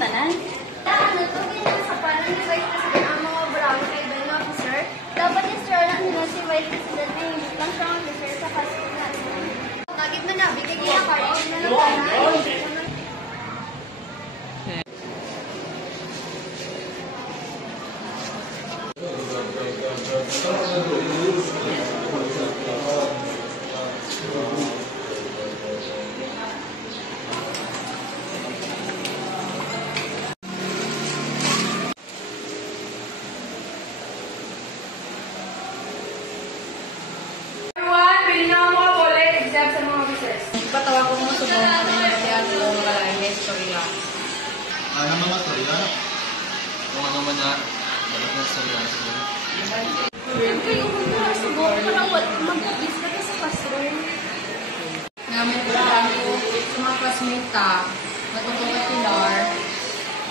tanan. Ano to, sa paano ni Vice President ang mga Brown kay Daniel Officer, dapat i-stir lang nila si Vice President na hindi lang siya officer sa kasunod na. Nagit na nabi, kaya kinakaroon na lang tanan. Sa mga officers. Patawa ko mo subong kaya ito makalain na istorya. Ano mga storya? Kung ano man na, dapat na storya. Siyempre, yung mga subok, parang mag-abis ka sa classroom. Namukulaan ko sa mga classmate ta, natutong at pilar,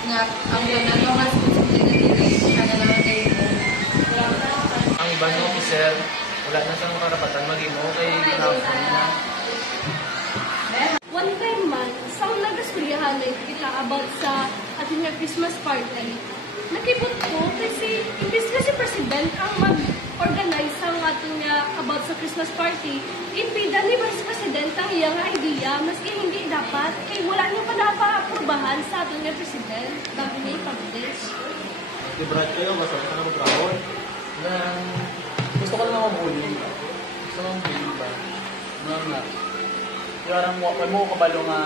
na ang ganang mga responsibility siya na naman kayo mo. Ang ibang officer, wala na siyang karapatan mag-imo kay ginagawa na. One time man, sa nag-askulyahan kita about sa ating Christmas party, nakipot ko kasi imbis na si President ang mag-organize ang ating about sa Christmas party, impida ni Vice President ang iyang idea, maski hindi dapat, kaya wala niyo pa napaprubahan sa ating President, bago niya i-publish. Librad kayo, basta ka na mag-rawon. Gusto ko lang mamuli. Gusto ko mamuli ba? Mga nga. Parang mo kabalo nga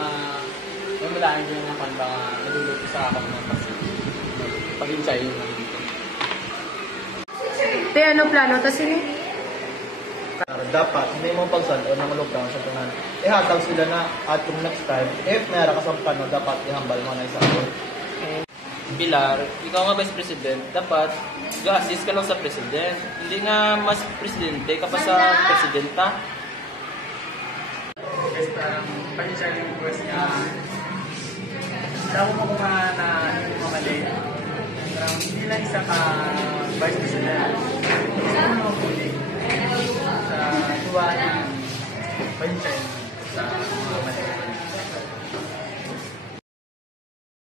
may malaking din naman ba nga naluluto sa akin ng pag-insay yung nandito. Te, ano plano? Tapos ini? Dapat, hindi mo pagsalo ng lockdown sa tunan. Ihatag sila na at yung next time, if mayroon ka sa plano, dapat ihambal mo na isa. Pilar, ikaw nga Vice President, dapat assist ka lang sa President. Hindi nga mas Presidente ka pa sa Presidenta. Guys, parang pag-share yung request niya. Alam mo kung na hindi mo mali. Parang hindi lang isa ka Vice President. Gusto mo huli sa tuwa ng pag-share sa